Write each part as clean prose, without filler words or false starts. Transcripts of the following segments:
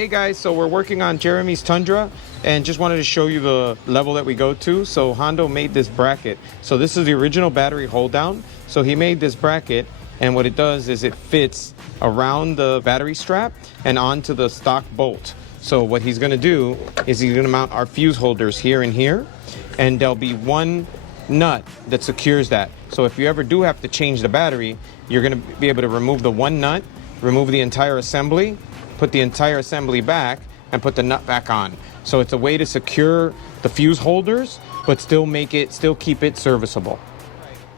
Hey guys, so we're working on Jeremy's Tundra and just wanted to show you the level that we go to. So Hondo made this bracket. So this is the original battery hold down. So he made this bracket, and what it does is it fits around the battery strap and onto the stock bolt. So what he's gonna do is he's gonna mount our fuse holders here and here, and there'll be one nut that secures that. So if you ever do have to change the battery, you're gonna be able to remove the one nut, remove the entire assembly, put the entire assembly back, and put the nut back on. So it's a way to secure the fuse holders, but still keep it serviceable.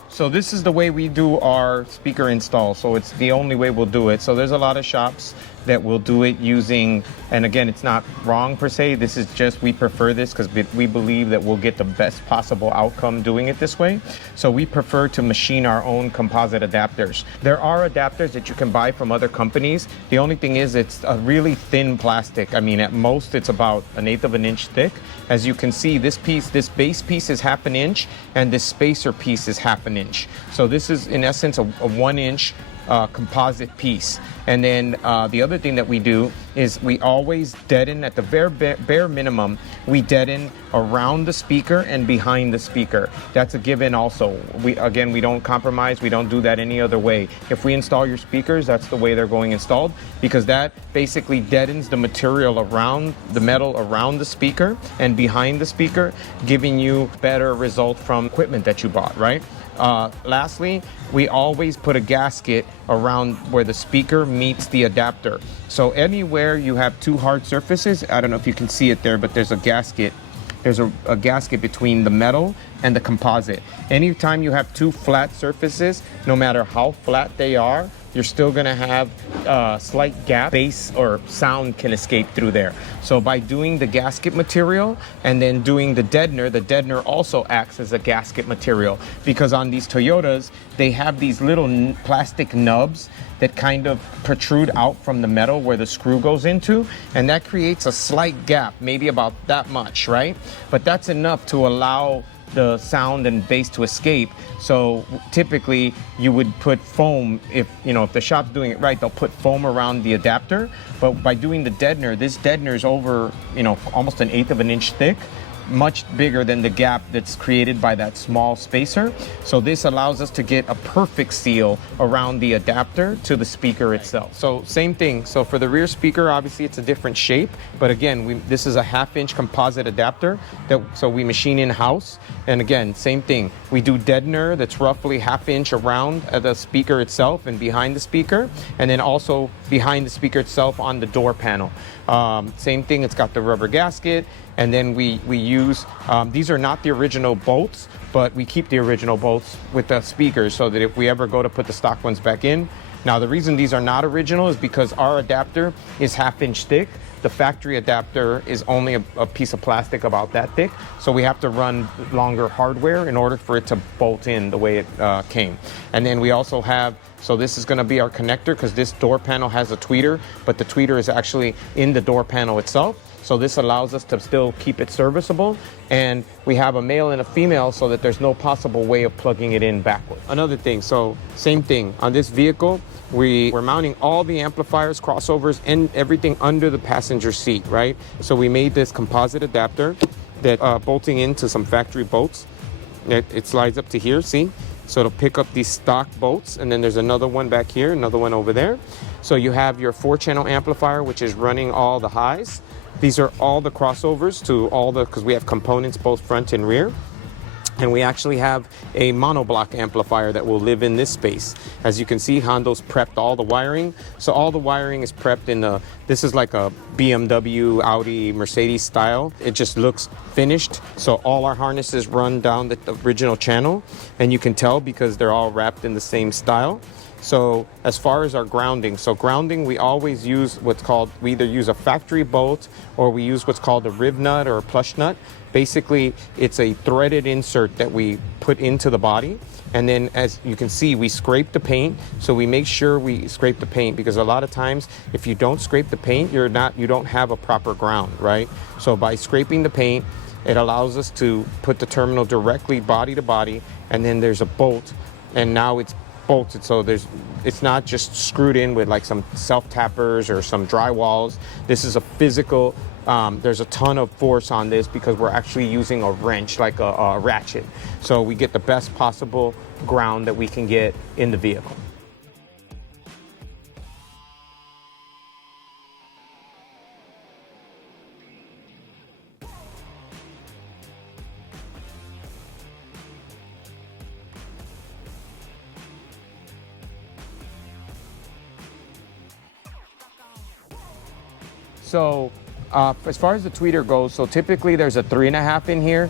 So this is the way we do our speaker install. So it's the only way we'll do it. So there's a lot of shops that will do it using, and again, it's not wrong per se. This is just, we prefer this because we believe that we'll get the best possible outcome doing it this way. So we prefer to machine our own composite adapters. There are adapters that you can buy from other companies. The only thing is it's a really thin plastic. I mean, at most it's about 1/8 of an inch thick. As you can see, this base piece is 1/2 inch, and this spacer piece is 1/2 inch. So this is in essence a 1 inch composite piece. And then the other thing that we do is we always deaden at the bare minimum. We deaden around the speaker and behind the speaker. That's a given also. We don't compromise. We don't do that any other way. If we install your speakers, that's the way they're going installed, because that basically deadens the material around the metal around the speaker and behind the speaker, giving you better result from equipment that you bought, right? Lastly, we always put a gasket around where the speaker meets the adapter. So anywhere you have two hard surfaces, I don't know if you can see it there, but there's a gasket. There's a gasket between the metal and the composite. Anytime you have two flat surfaces, no matter how flat they are, you're still gonna have a slight gap. Bass or sound can escape through there. So by doing the gasket material and then doing the deadener also acts as a gasket material, because on these Toyotas, they have these little plastic nubs that kind of protrude out from the metal where the screw goes into, and that creates a slight gap, maybe about that much, right? But that's enough to allow the sound and bass to escape. So typically you would put foam, if the shop's doing it right, they'll put foam around the adapter. But by doing the deadener, this deadener is over almost 1/8 of an inch thick, much bigger than the gap that's created by that small spacer. So this allows us to get a perfect seal around the adapter to the speaker itself. So same thing. So for the rear speaker, obviously it's a different shape, but again, this is a 1/2 inch composite adapter so we machine in-house. And again, same thing. We do deadener that's roughly 1/2 inch around the speaker itself and behind the speaker, and then also behind the speaker itself on the door panel. Same thing, it's got the rubber gasket. And then we use, these are not the original bolts, but we keep the original bolts with the speakers so that if we ever go to put the stock ones back in. Now the reason these are not original is because our adapter is 1/2 inch thick. The factory adapter is only a piece of plastic about that thick. So we have to run longer hardware in order for it to bolt in the way it came. And then we also have, so this is gonna be our connector, because this door panel has a tweeter, but the tweeter is actually in the door panel itself. So this allows us to still keep it serviceable, and we have a male and a female so that there's no possible way of plugging it in backwards. Another thing, so same thing, on this vehicle, we're mounting all the amplifiers, crossovers, and everything under the passenger seat, right? So we made this composite adapter that bolting into some factory bolts. It slides up to here, see? So it'll pick up these stock bolts, and then there's another one back here, another one over there. So you have your 4-channel amplifier, which is running all the highs. These are all the crossovers to because we have components both front and rear. And we actually have a monoblock amplifier that will live in this space. As you can see, Hondo's prepped all the wiring. So all the wiring is prepped this is like a BMW, Audi, Mercedes style. It just looks finished. So all our harnesses run down the original channel, and you can tell because they're all wrapped in the same style. So as far as our grounding, we always use we either use a factory bolt or we use what's called a riv nut or a plush nut. Basically, it's a threaded insert that we put into the body. And then as you can see, we scrape the paint. So we make sure we scrape the paint, because a lot of times if you don't scrape the paint, you don't have a proper ground, right? So by scraping the paint, it allows us to put the terminal directly body to body, and then there's a bolt, and now it's bolted, so it's not just screwed in with like some self tappers or some drywalls. This is a physical. There's a ton of force on this because we're actually using a wrench, like a ratchet, so we get the best possible ground that we can get in the vehicle. So as far as the tweeter goes, so typically there's a 3.5 in here.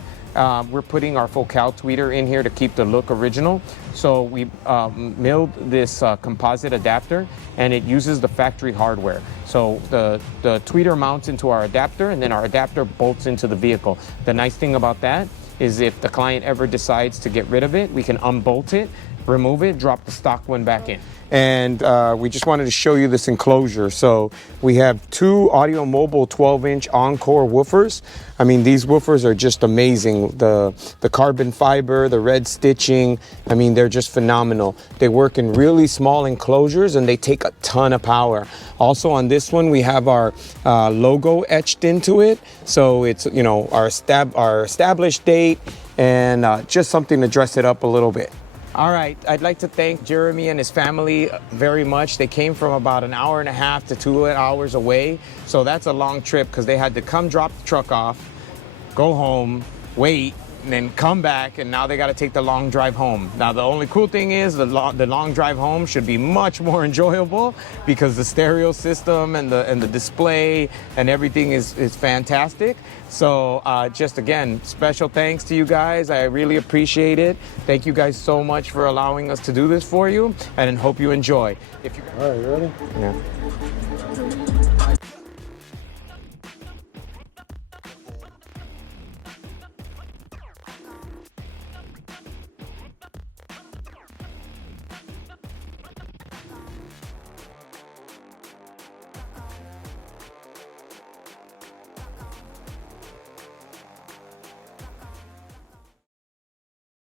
We're putting our Focal tweeter in here to keep the look original. So we milled this composite adapter, and it uses the factory hardware. So the tweeter mounts into our adapter, and then our adapter bolts into the vehicle. The nice thing about that is if the client ever decides to get rid of it, we can unbolt it, remove it, drop the stock one back in. And we just wanted to show you this enclosure. So we have 2 Audio Mobile 12-inch Encore woofers. I mean, these woofers are just amazing. The carbon fiber, the red stitching, I mean, they're just phenomenal. They work in really small enclosures and they take a ton of power. Also on this one, we have our logo etched into it. So it's, you know, our established date and just something to dress it up a little bit. All right, I'd like to thank Jeremy and his family very much. They came from about 1.5 hours to 2 hours away. So that's a long trip because they had to come drop the truck off, go home, wait, and then come back, and now they got to take the long drive home. Now, the only cool thing is the long drive home should be much more enjoyable because the stereo system and the display and everything is fantastic. So just again, special thanks to you guys. I really appreciate it. Thank you guys so much for allowing us to do this for you, and hope you enjoy. If you... All right, you ready? Yeah.